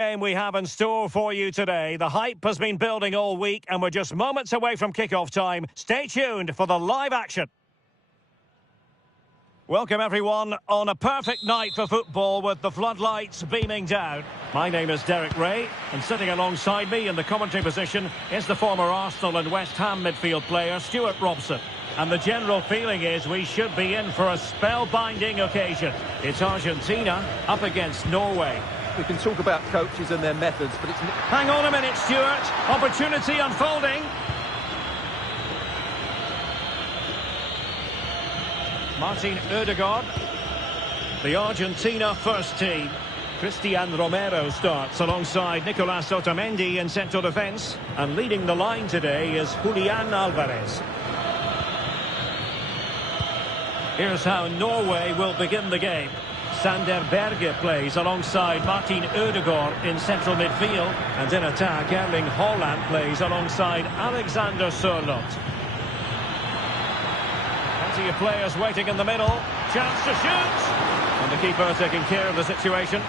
Game we have in store for you today. The hype has been building all week and we're just moments away from kick-off time. Stay tuned for the live action. Welcome everyone on a perfect night for football with the floodlights beaming down. My name is Derek Ray and sitting alongside me in the commentary position is the former Arsenal and West Ham midfield player Stuart Robson. And the general feeling is we should be in for a spellbinding occasion. It's Argentina up against Norway. We can talk about coaches and their methods, but it's... Hang on a minute, Stuart. Opportunity unfolding. Martin Ødegaard. The Argentina first team. Cristian Romero starts alongside Nicolas Otamendi in central defence. And leading the line today is Julian Alvarez. Here's how Norway will begin the game. Sander Berge plays alongside Martin Ødegaard in central midfield. And in attack, Erling Haaland plays alongside Alexander Sørloth. Plenty of players waiting in the middle. Chance to shoot. And the keeper taking care of the situation.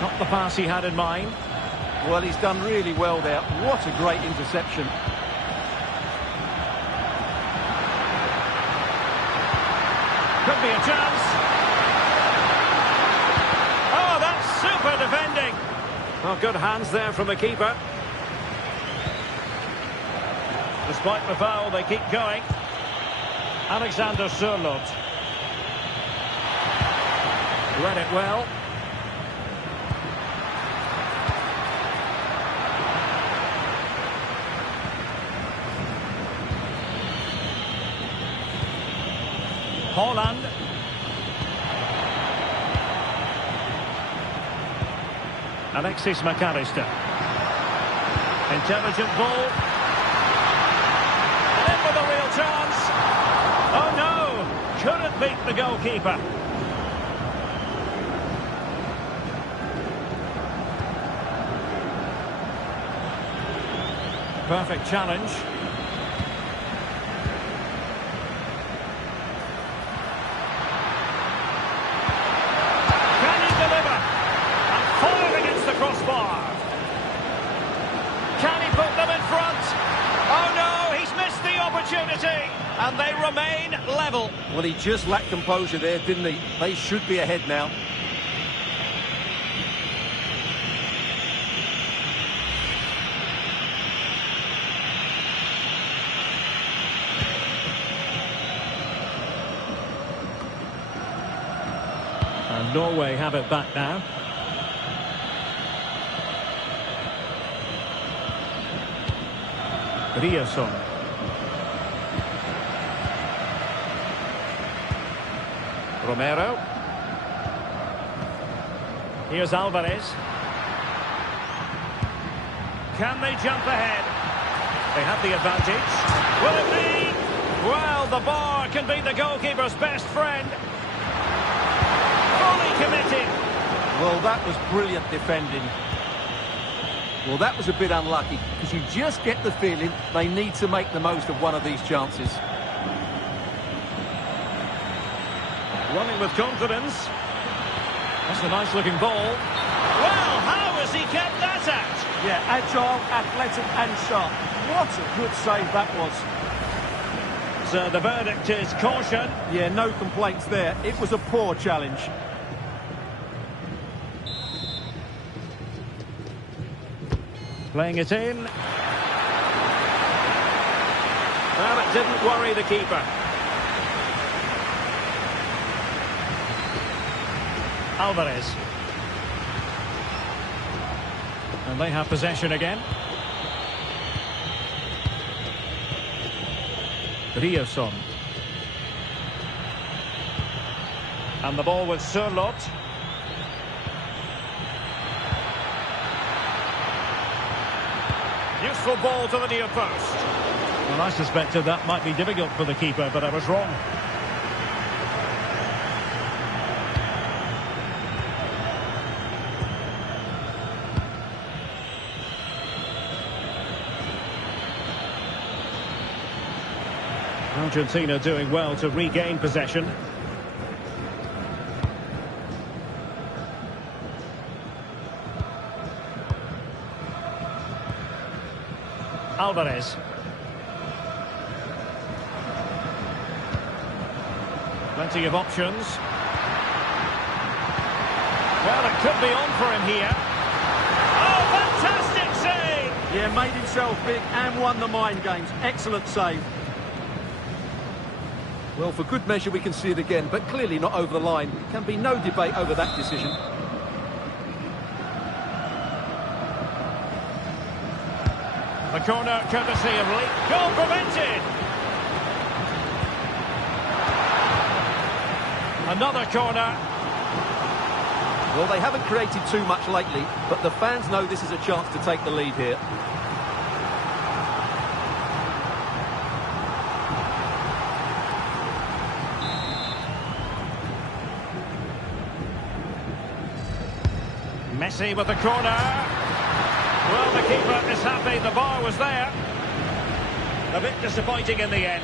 Not the pass he had in mind. Well, he's done really well there. What a great interception. Could be a chance. Oh, that's super defending. Well, good hands there from the keeper. Despite the foul, they keep going. Alexander Sørloth. Read it well. Haaland. Alexis McAllister. Intelligent ball. And in with a real chance. Oh no! Couldn't beat the goalkeeper. Perfect challenge. Crossbar. Can he put them in front? Oh no, he's missed the opportunity. And they remain level. Well, he just lacked composure there, didn't he? They should be ahead now. And Norway have it back now. Ryerson. Romero. Here's Alvarez. Can they jump ahead? They have the advantage. Will it be? Well, the bar can be the goalkeeper's best friend. Fully committed. Well, that was brilliant defending. Well, that was a bit unlucky, because you just get the feeling they need to make the most of one of these chances. Running with confidence. That's a nice-looking ball. Well, how has he kept that out? Yeah, agile, athletic and sharp. What a good save that was. So the verdict is caution. Yeah, no complaints there. It was a poor challenge. Playing it in. Well, it didn't worry the keeper. Alvarez. And they have possession again. Ryerson. And the ball with Sørloth. Useful ball to the near post. Well, I suspected that might be difficult for the keeper, but I was wrong. Argentina doing well to regain possession. Alvarez. Plenty of options. Well, it could be on for him here. Oh, fantastic save! Yeah, made himself big and won the mind games. Excellent save. Well, for good measure, we can see it again, but clearly not over the line. There can be no debate over that decision. The corner courtesy of Lee. Goal prevented! Another corner. Well, they haven't created too much lately, but the fans know this is a chance to take the lead here. Messi with the corner. Well, the keeper is happy. The bar was there. A bit disappointing in the end.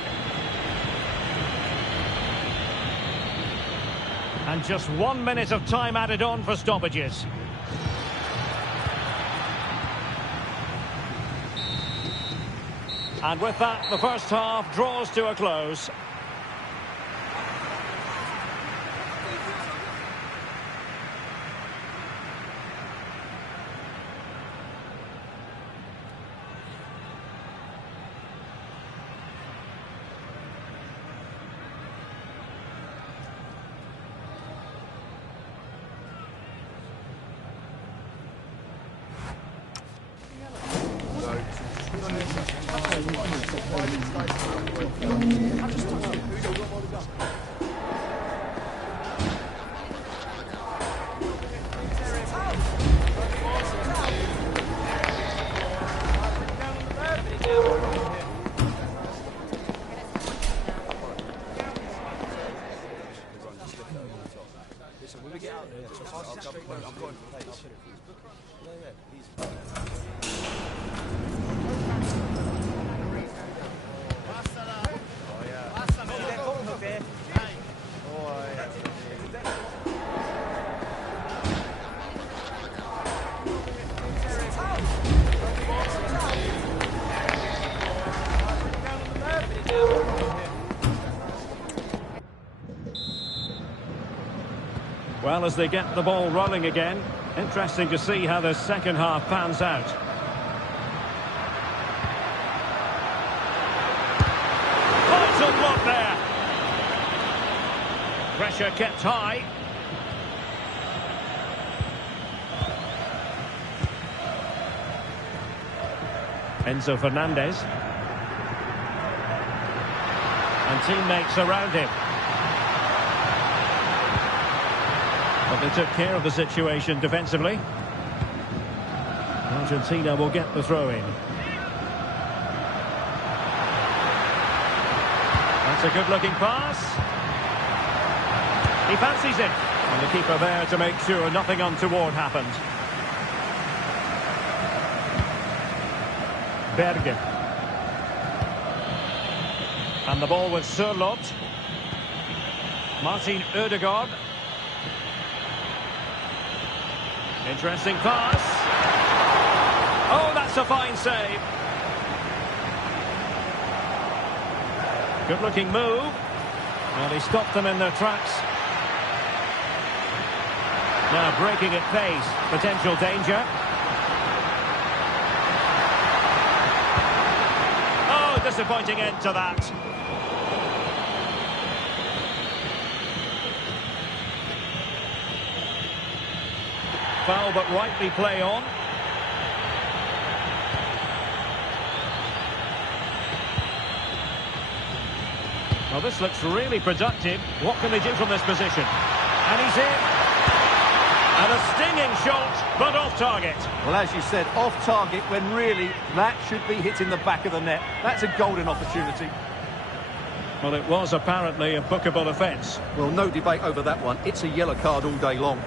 And just 1 minute of time added on for stoppages. And with that, the first half draws to a close. Well, as they get the ball rolling again, interesting to see how the second half pans out. Vital block there. Pressure kept high. Enzo Fernandez. And teammates around him. But they took care of the situation defensively. Argentina will get the throw-in. That's a good-looking pass. He fancies it. And the keeper there to make sure nothing untoward happened. Berge. And the ball with Sørloth. Martin Ødegaard. Interesting pass. Oh, that's a fine save. Good-looking move. Well, he stopped them in their tracks. Now breaking at pace. Potential danger. Oh, disappointing end to that. Foul, but rightly play on. Well, this looks really productive. What can they do from this position? And he's in. And a stinging shot, but off target. Well, as you said, off target when really that should be hitting the back of the net. That's a golden opportunity. Well, it was apparently a bookable offence. Well, no debate over that one. It's a yellow card all day long.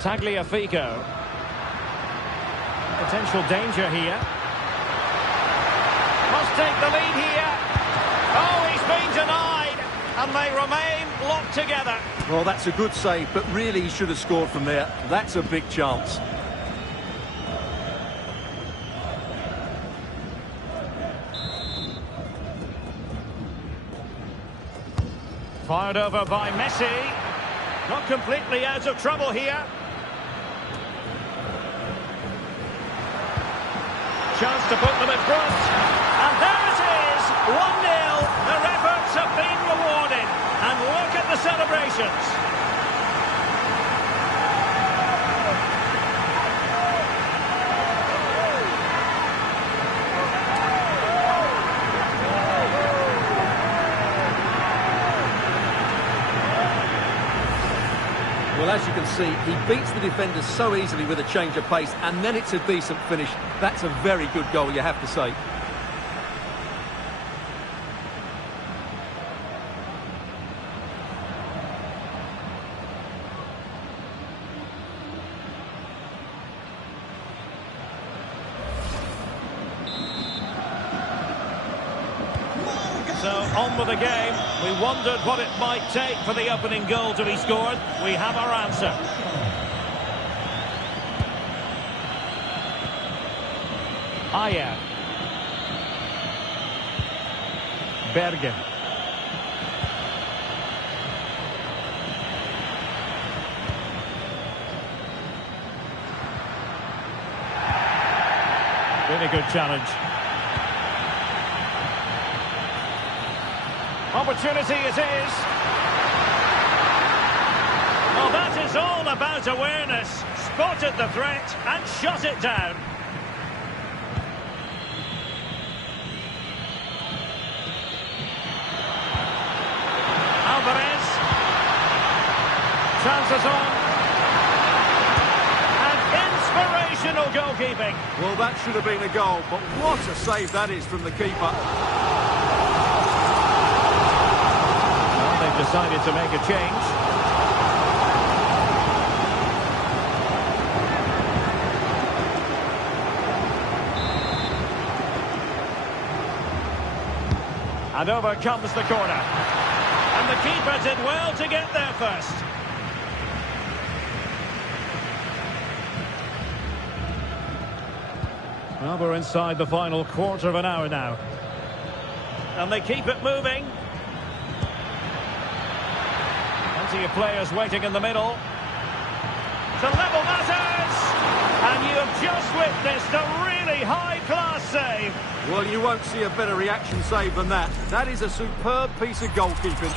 Tagliafico. Potential danger here. Must take the lead here. Oh, he's been denied. And they remain locked together. Well, that's a good save, but really he should have scored from there. That's a big chance. Fired over by Messi. Not completely out of trouble here. Chance to put them in front. And there it is, 1-0. Their efforts have been rewarded. And look at the celebrations. Well, as you can see, he beats the defenders so easily with a change of pace, and then it's a decent finish. That's a very good goal, you have to say. So, on with the game. We wondered what it might take for the opening goal to be scored. We have our answer. Ayer. Berge. Really good challenge. Opportunity it is. Well, that is all about awareness. Spotted the threat and shot it down. Alvarez. Chances on. And inspirational goalkeeping. Well, that should have been a goal, but what a save that is from the keeper. They've decided to make a change. And over comes the corner. And the keeper did well to get there first. Well, we're inside the final quarter of an hour now. And they keep it moving. Plenty of players waiting in the middle. To level matters! And you have just witnessed a really high-class save. Well, you won't see a better reaction save than that. That is a superb piece of goalkeeping.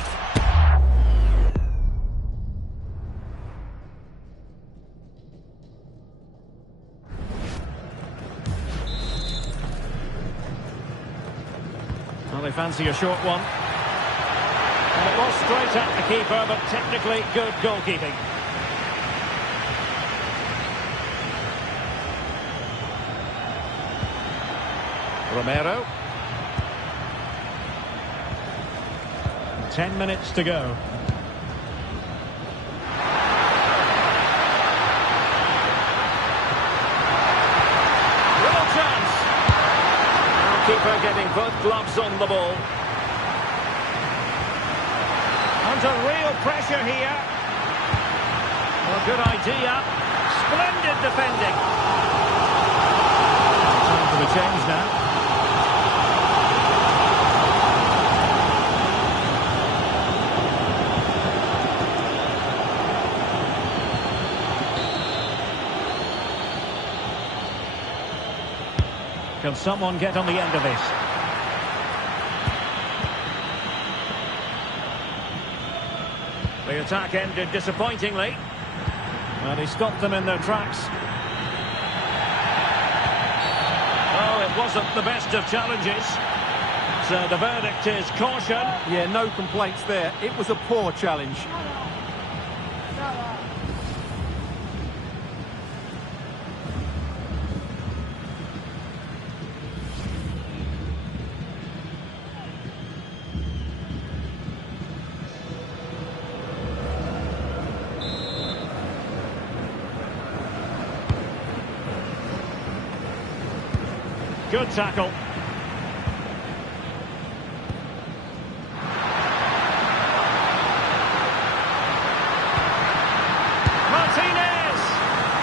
Well, they fancy a short one. And it was straight at the keeper, but technically good goalkeeping. Romero. 10 minutes to go. Real chance. Now keeper getting both gloves on the ball. Under real pressure here. Well, good idea. Splendid defending. Time for the change now. Can someone get on the end of this? The attack ended disappointingly. And he stopped them in their tracks. Oh, it wasn't the best of challenges. So the verdict is caution. Yeah, no complaints there. It was a poor challenge. Good tackle. Martinez!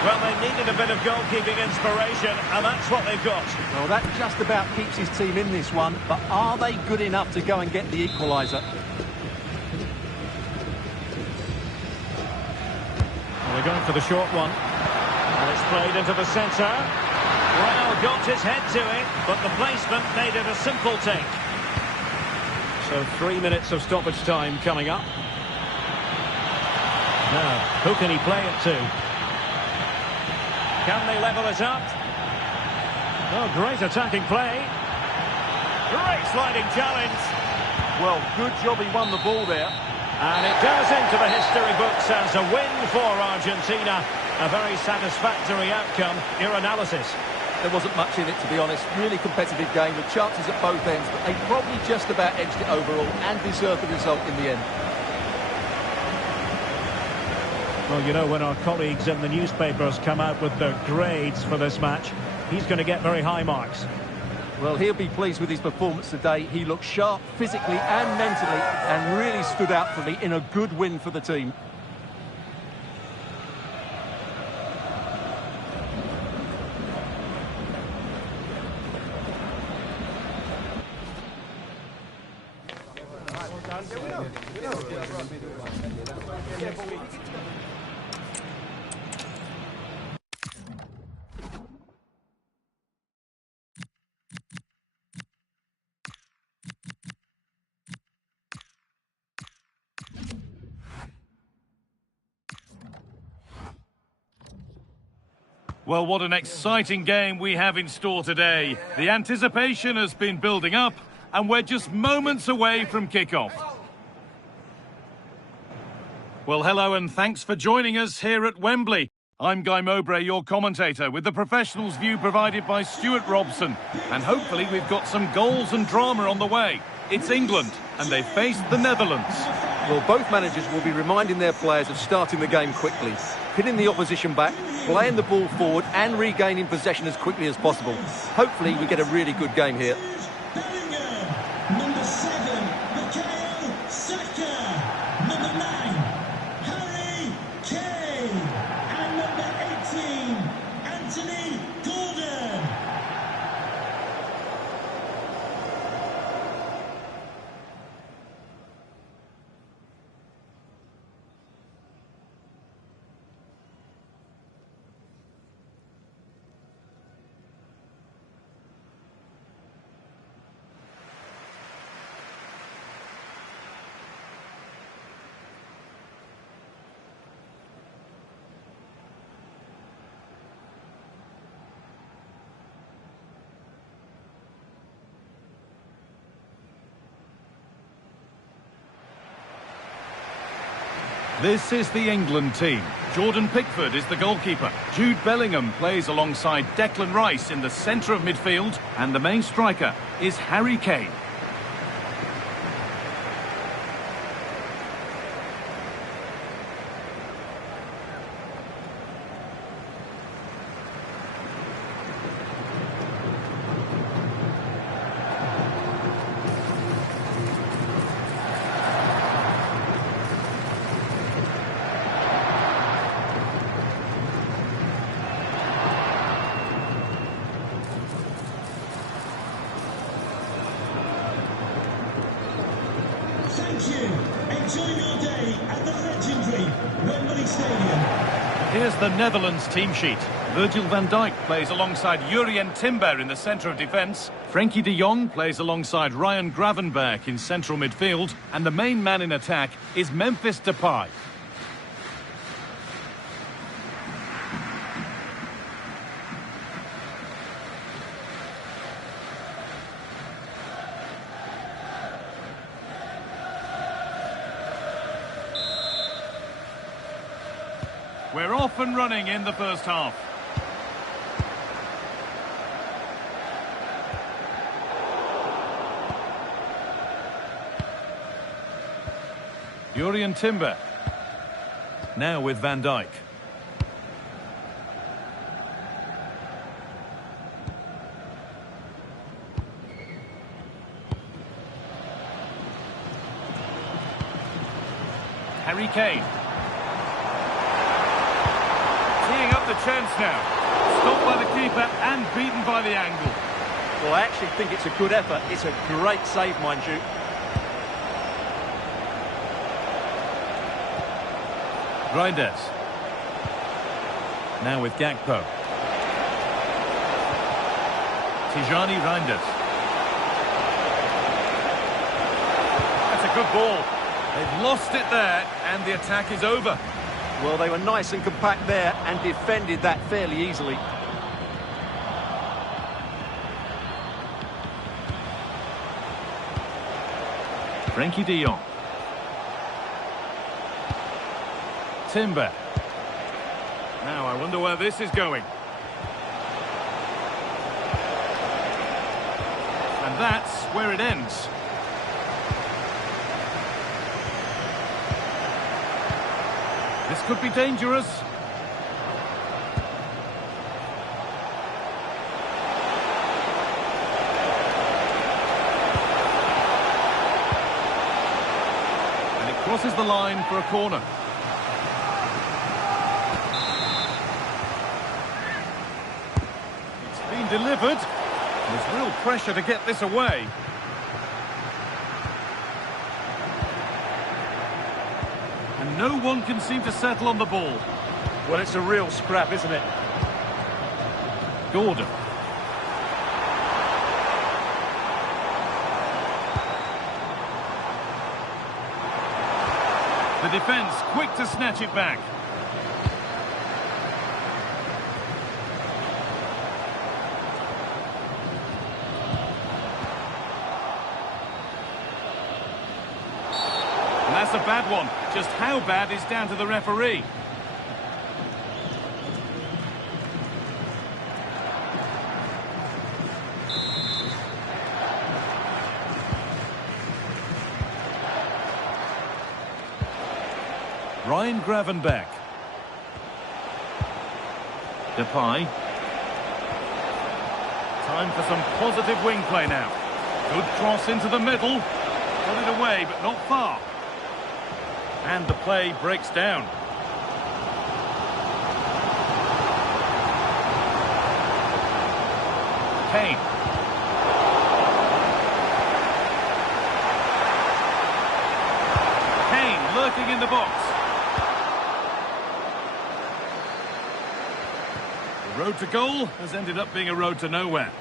Well, they needed a bit of goalkeeping inspiration, and that's what they've got. Well, that just about keeps his team in this one, but are they good enough to go and get the equaliser? They're going for the short one. And it's played into the centre. Well, got his head to it, but the placement made it a simple take. So 3 minutes of stoppage time coming up. Now, who can he play it to? Can they level it up? Oh, great attacking play. Great sliding challenge. Well, good job he won the ball there. And it goes into the history books as a win for Argentina. A very satisfactory outcome. Your analysis? There wasn't much in it, to be honest. Really competitive game with chances at both ends, but they probably just about edged it overall and deserved the result in the end. Well, you know, when our colleagues in the newspapers come out with their grades for this match, he's going to get very high marks. Well, he'll be pleased with his performance today. He looked sharp physically and mentally and really stood out for me in a good win for the team. Well, what an exciting game we have in store today. The anticipation has been building up, and we're just moments away from kickoff. Well, hello and thanks for joining us here at Wembley. I'm Guy Mowbray, your commentator, with the professionals' view provided by Stuart Robson. And hopefully we've got some goals and drama on the way. It's England, and they face the Netherlands. Well, both managers will be reminding their players of starting the game quickly, pinning the opposition back, playing the ball forward and regaining possession as quickly as possible. Hopefully we get a really good game here. Bellingham, number 7, Bukayo Saka, number 9, Harry Kane, and number 18, Anthony Gordon. This is the England team. Jordan Pickford is the goalkeeper. Jude Bellingham plays alongside Declan Rice in the centre of midfield. And the main striker is Harry Kane. Thank you. Enjoy your day at the legendary Wembley Stadium. Here's the Netherlands team sheet. Virgil van Dijk plays alongside Jurrien Timber in the centre of defence. Frenkie de Jong plays alongside Ryan Gravenberch in central midfield. And the main man in attack is Memphis Depay. We're off and running in the first half. Jurrien Timber. Now with Van Dijk. Harry Kane. Teeing up the chance now. Stopped by the keeper and beaten by the angle. Well, I actually think it's a good effort. It's a great save, mind you. Reinders. Now with Gakpo. Tijani Reinders. That's a good ball. They've lost it there, and the attack is over. Well, they were nice and compact there and defended that fairly easily. Frenkie de Jong. Timber. Now, I wonder where this is going. And that's where it ends. This could be dangerous. And it crosses the line for a corner. It's been delivered. There's real pressure to get this away. And no one can seem to settle on the ball. Well, it's a real scrap, isn't it? Gordon. The defence quick to snatch it back. And that's a bad one. Just how bad is down to the referee. Ryan Gravenberch. Depay. Time for some positive wing play now. Good cross into the middle. Got it away, but not far. And the play breaks down. Kane. Kane lurking in the box. The road to goal has ended up being a road to nowhere.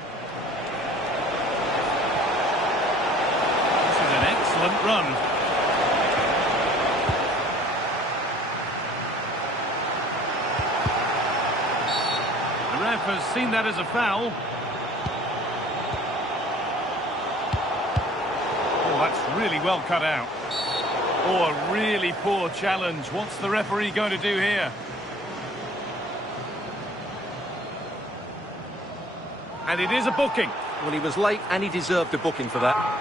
This is an excellent run. The ref has seen that as a foul. Oh, that's really well cut out. Oh, a really poor challenge. What's the referee going to do here? And it is a booking. Well, he was late and he deserved a booking for that.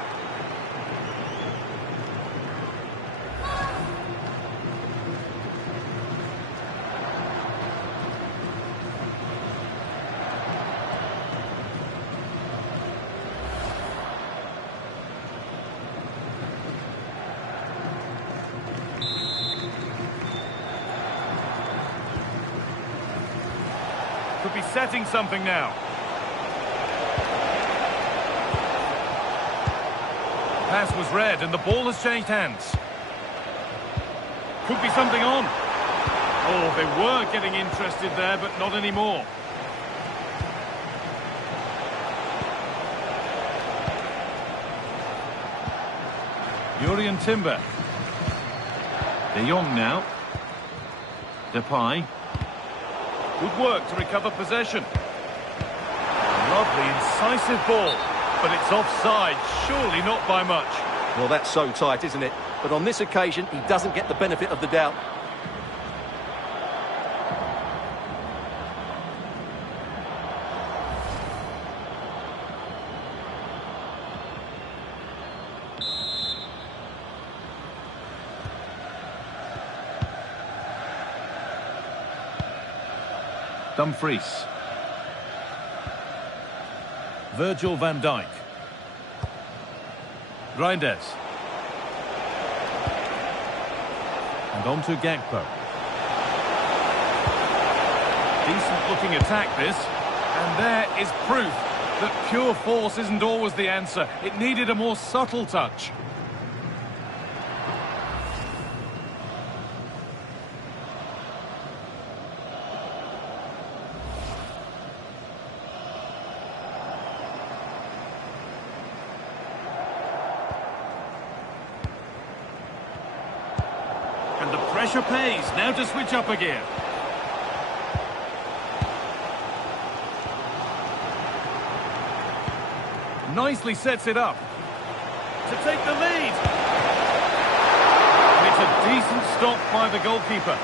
Could be setting something now. Pass was read and the ball has changed hands. Could be something on. Oh, they were getting interested there, but not anymore. Jurrien Timber. De Jong now. Depay. Good work to recover possession. Lovely, incisive ball. But it's offside, surely not by much. Well, that's so tight, isn't it? But on this occasion, he doesn't get the benefit of the doubt. Dumfries. Virgil van Dijk. Reinders. And on to Gakpo. Decent looking attack this. And there is proof that pure force isn't always the answer. It needed a more subtle touch. And the pressure pays. Now to switch up a gear. Nicely sets it up to take the lead. And it's a decent stop by the goalkeeper.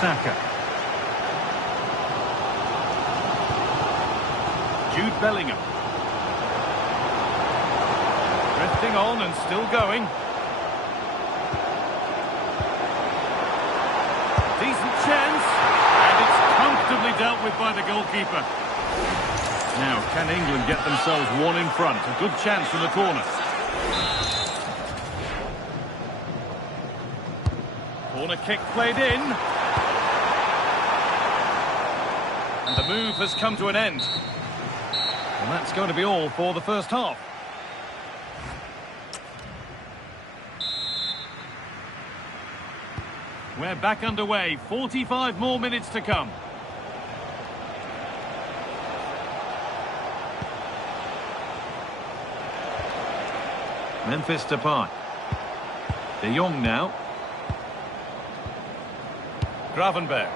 Saka. Jude Bellingham. Drifting on and still going. Decent chance. And it's comfortably dealt with by the goalkeeper. Now, can England get themselves one in front? A good chance from the corner. Corner kick played in. And the move has come to an end. And that's going to be all for the first half. We're back underway. 45 more minutes to come. Memphis Depay. De Jong now. Gravenberg.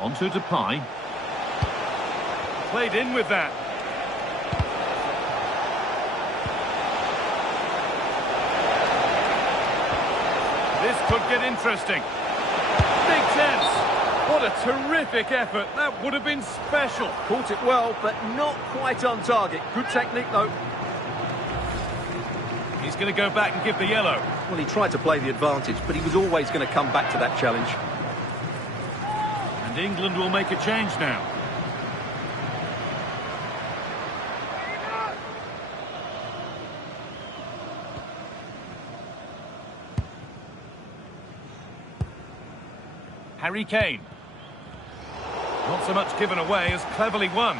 On to Depay. Played in with that. This could get interesting. Big chance. What a terrific effort. That would have been special. Caught it well, but not quite on target. Good technique, though. He's going to go back and give the yellow. Well, he tried to play the advantage, but he was always going to come back to that challenge. And England will make a change now. Harry Kane. Not so much given away as cleverly won.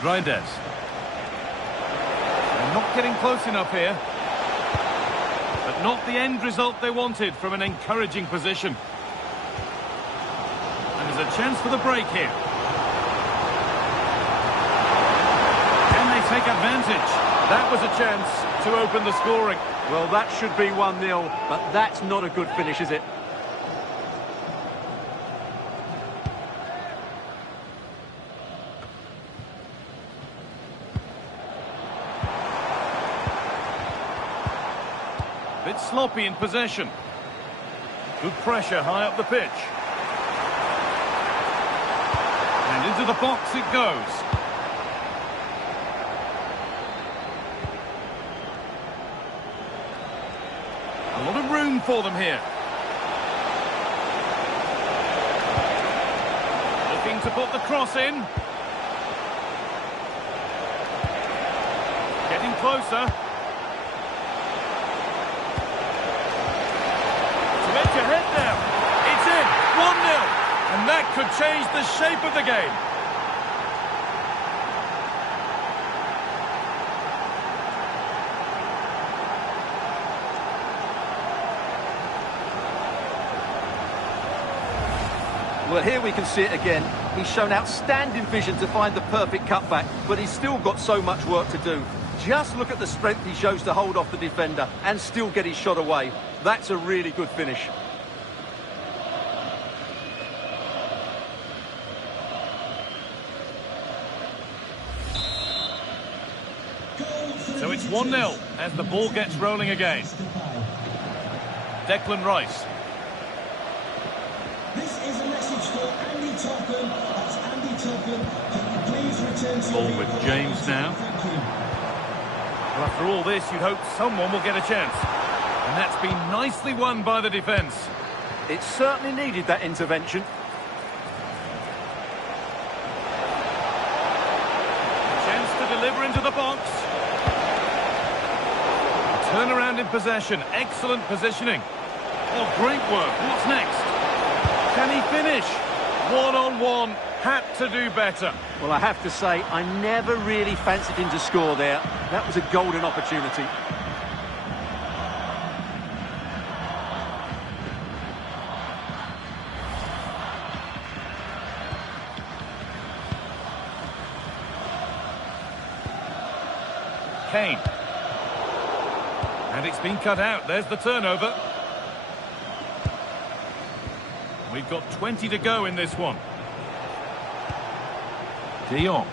Reinders. They're not getting close enough here. But not the end result they wanted from an encouraging position. And there's a chance for the break here. Can they take advantage? That was a chance to open the scoring. Well, that should be 1-0, but that's not a good finish, is it? Bit sloppy in possession. Good pressure high up the pitch. And into the box it goes. A lot of room for them here. Looking to put the cross in. Getting closer. To edge ahead now. It's in. 1-0. And that could change the shape of the game. Well, here we can see it again. He's shown outstanding vision to find the perfect cutback, but he's still got so much work to do. Just look at the strength he shows to hold off the defender and still get his shot away. That's a really good finish. So it's 1-0 as the ball gets rolling again. Declan Rice. This is a message for Andy Topham. That's Andy Topham. Can you please return to Ball your with James now. Thank you. Well, after all this, you'd hope someone will get a chance. And that's been nicely won by the defence. It certainly needed that intervention. deliver into the box. Turn around in possession. Excellent positioning. Oh, great work. What's next? Can he finish? One-on-one. Had to do better. Well, I have to say, I never really fancied him to score there. That was a golden opportunity. Kane. And it's been cut out. There's the turnover. We've got 20 to go in this one. De Jong.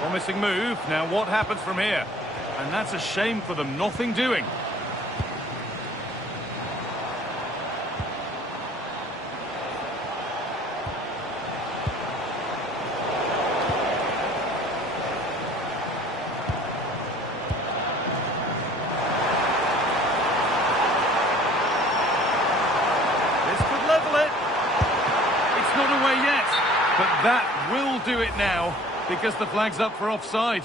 Promising move. Now what happens from here? And that's a shame for them. Nothing doing. That will do it now, because the flag's up for offside.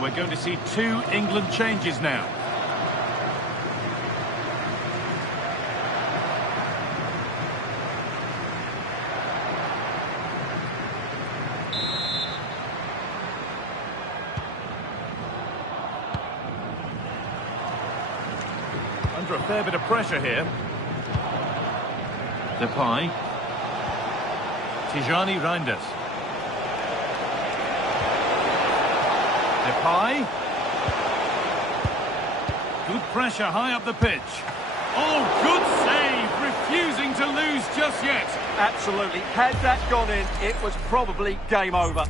We're going to see 2 England changes now. Under a fair bit of pressure here. Depay. Tijani Reinders. Depay. Good pressure high up the pitch. Oh, good save. Refusing to lose just yet. Absolutely. Had that gone in, it was probably game over.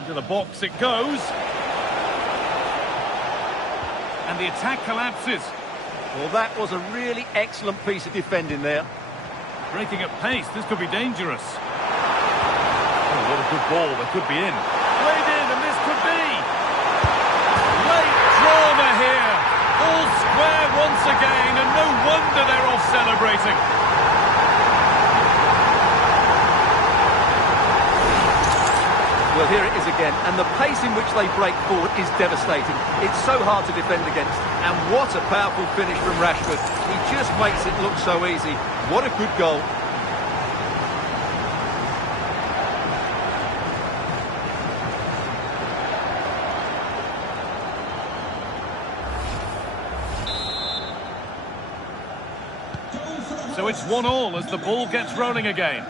Into the box it goes. And the attack collapses. Well, that was a really excellent piece of defending there. Breaking at pace, this could be dangerous. Oh, what a good ball, that could be in. Played in, and this could be. Late drama here. All square once again, and no wonder they're off celebrating. Well, here it is again, and the pace in which they break forward is devastating. It's so hard to defend against, and what a powerful finish from Rashford. He just makes it look so easy. What a good goal. So it's 1-1 as the ball gets rolling again.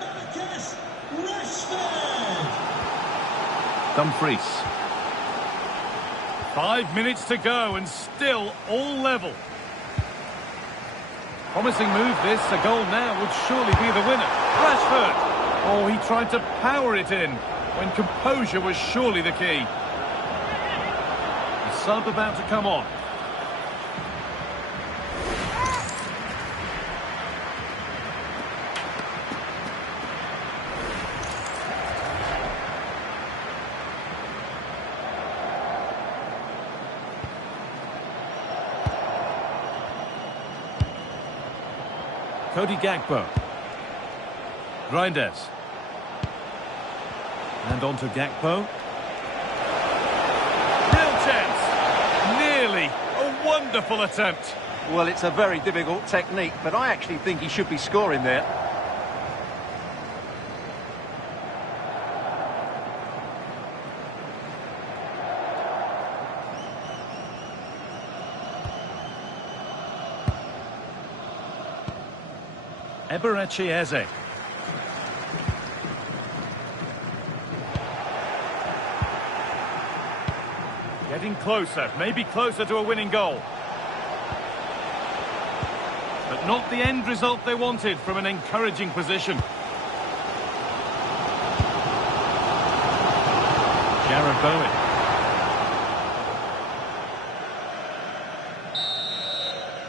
Dumfries. 5 minutes to go and still all level. Promising move this. A goal now would surely be the winner. Rashford. Oh, he tried to power it in when composure was surely the key. The sub about to come on. Cody Gakpo. Reinders. And on to Gakpo. Real chance. Nearly. A wonderful attempt. Well, it's a very difficult technique, but I actually think he should be scoring there. Eberechi Eze. Getting closer, maybe closer to a winning goal. But not the end result they wanted from an encouraging position. Jarrod Bowen.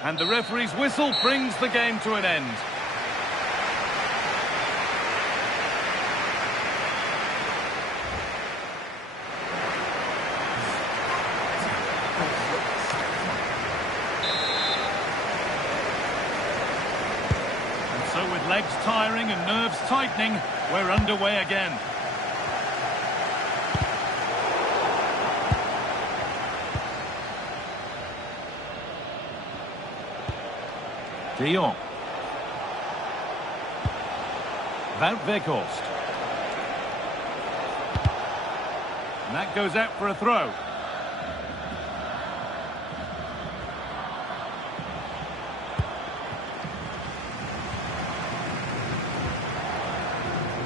And the referee's whistle brings the game to an end. And so with legs tiring and nerves tightening, we're underway again. De Jong. Wout Weghorst. And that goes out for a throw.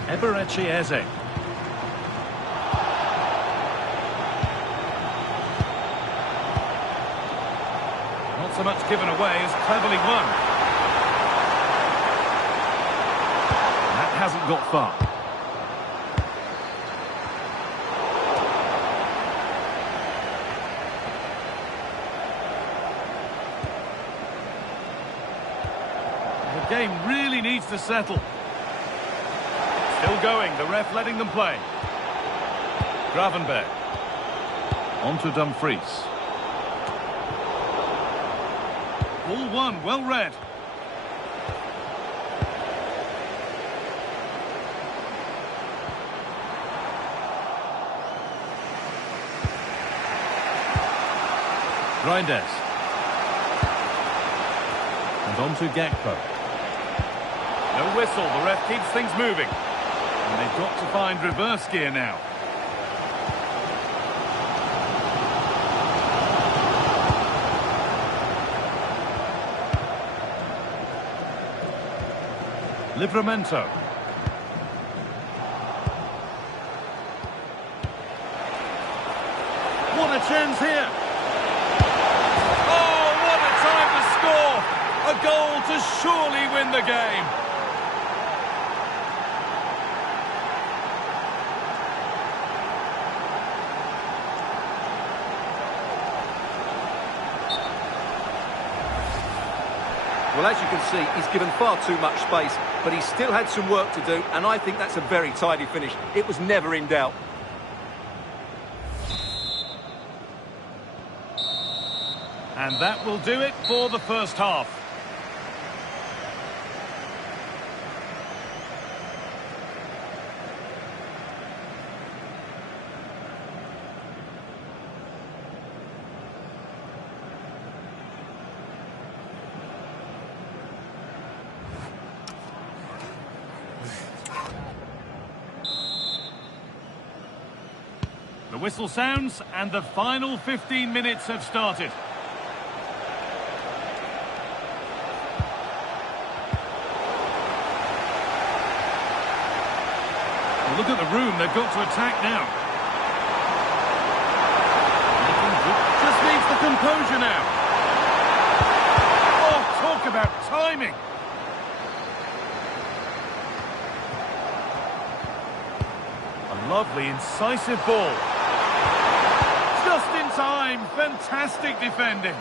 Eberechi Eze. Not so much given away as cleverly won. Hasn't got far. The game really needs to settle. Still going, the ref letting them play. Gravenberg. On to Dumfries. Ball one, well read. Reinders. And on to Gakpo. No whistle, the ref keeps things moving. And they've got to find reverse gear now. Livramento. What a chance here! A goal to surely win the game. Well, as you can see, he's given far too much space, but he still had some work to do, and I think that's a very tidy finish. It was never in doubt. And that will do it for the first half. The whistle sounds and the final 15 minutes have started. Well, look at the room they've got to attack now. Just needs the composure now. Oh, talk about timing. A lovely, incisive ball. Just in time. Fantastic defending.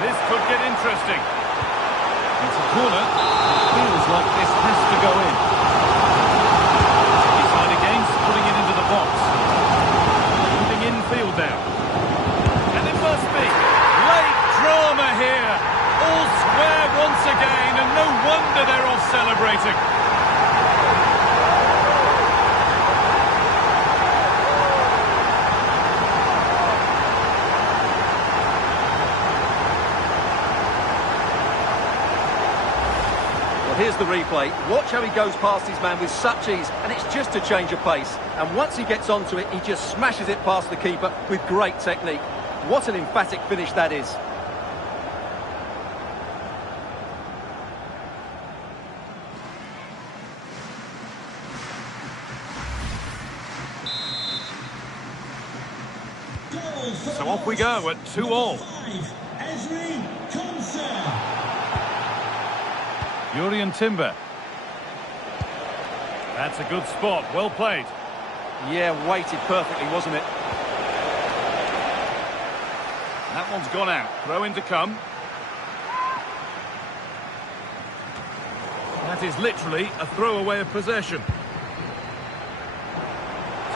This could get interesting. It's a corner. It feels like this has to go in. Side against, putting it into the box. Moving infield now. And it must be. Late drama here. All square once again, and no wonder they're off celebrating. Here's the replay. Watch how he goes past his man with such ease, and it's just a change of pace. And once he gets onto it, he just smashes it past the keeper with great technique. What an emphatic finish that is. So off we go at 2-2. Ezri Konsa. Jurrien Timber. That's a good spot, well played. Yeah, weighted perfectly, wasn't it? That one's gone out. Throw in to come. That is literally a throwaway of possession.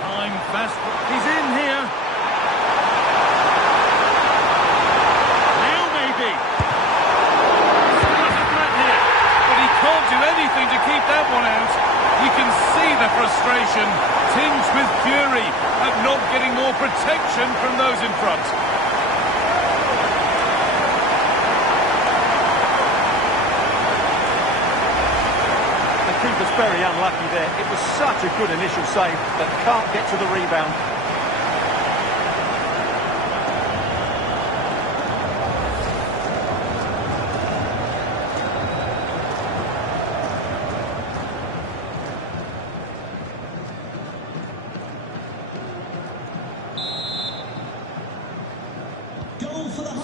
Time fast. He's in here. Now maybe. There's a threat here, but he can't do anything to keep that one out. You can see the frustration, tinged with fury at not getting more protection from those in front. Keeper's very unlucky there. It was such a good initial save, but can't get to the rebound.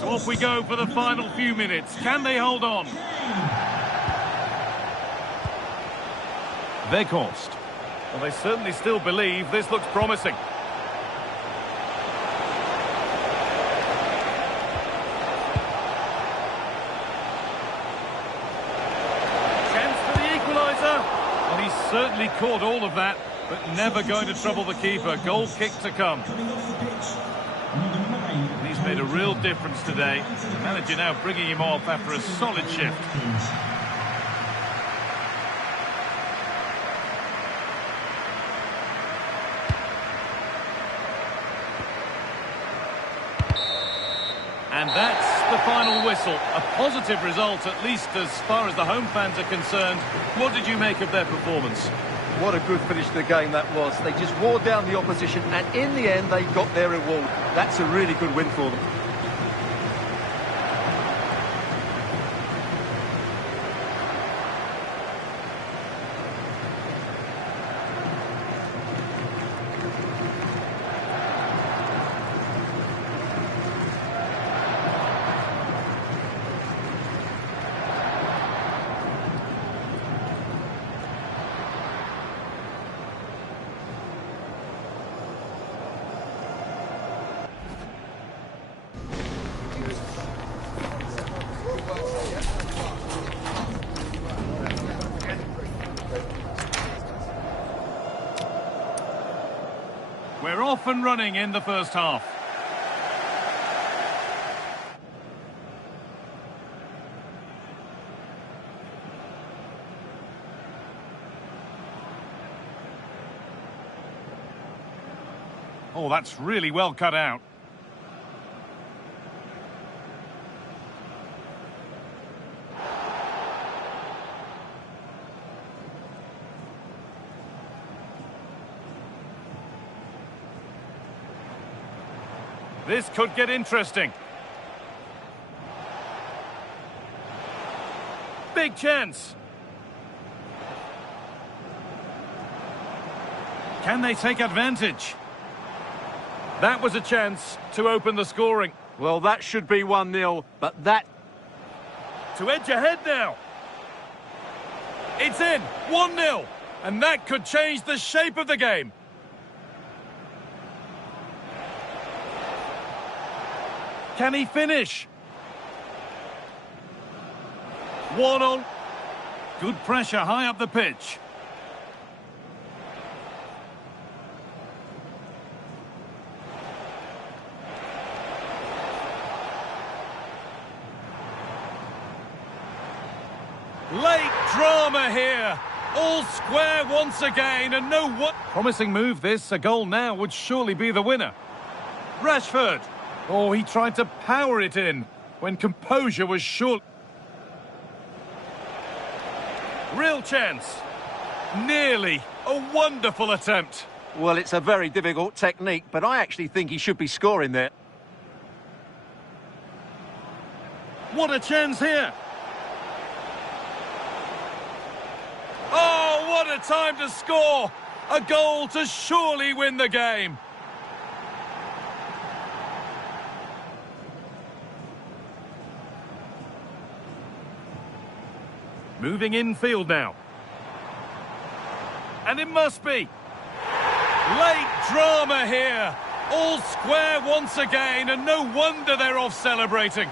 So off we go for the final few minutes. Can they hold on? Weghorst. Well, they certainly still believe this looks promising. Chance for the equaliser. Well, he's certainly caught all of that, but never going to trouble the keeper. Goal kick to come. Coming off the pitch, number 9. And he's made a real difference today. The manager now bringing him off after a solid shift. And that's the final whistle. A positive result, at least as far as the home fans are concerned. What did you make of their performance? What a good finish to the game that was. They just wore down the opposition, and in the end, they got their reward. That's a really good win for them. We're off and running in the first half. Oh, that's really well cut out. This could get interesting. Big chance. Can they take advantage? That was a chance to open the scoring. Well, that should be 1-0, but that... To edge ahead now. It's in, 1-0. And that could change the shape of the game. Can he finish? 1-on. Good pressure high up the pitch. Late drama here. All square once again, and no what... Promising move this. A goal now would surely be the winner. Rashford. Oh, he tried to power it in when composure was short. Real chance. Nearly. A wonderful attempt. Well, it's a very difficult technique, but I actually think he should be scoring there. What a chance here. Oh, what a time to score. A goal to surely win the game. Moving infield now. And it must be. Late drama here. All square once again, and no wonder they're off celebrating.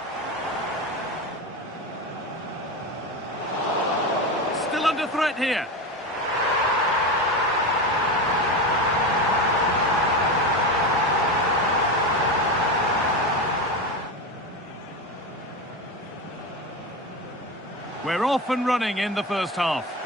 Still under threat here. We're off and running in the first half.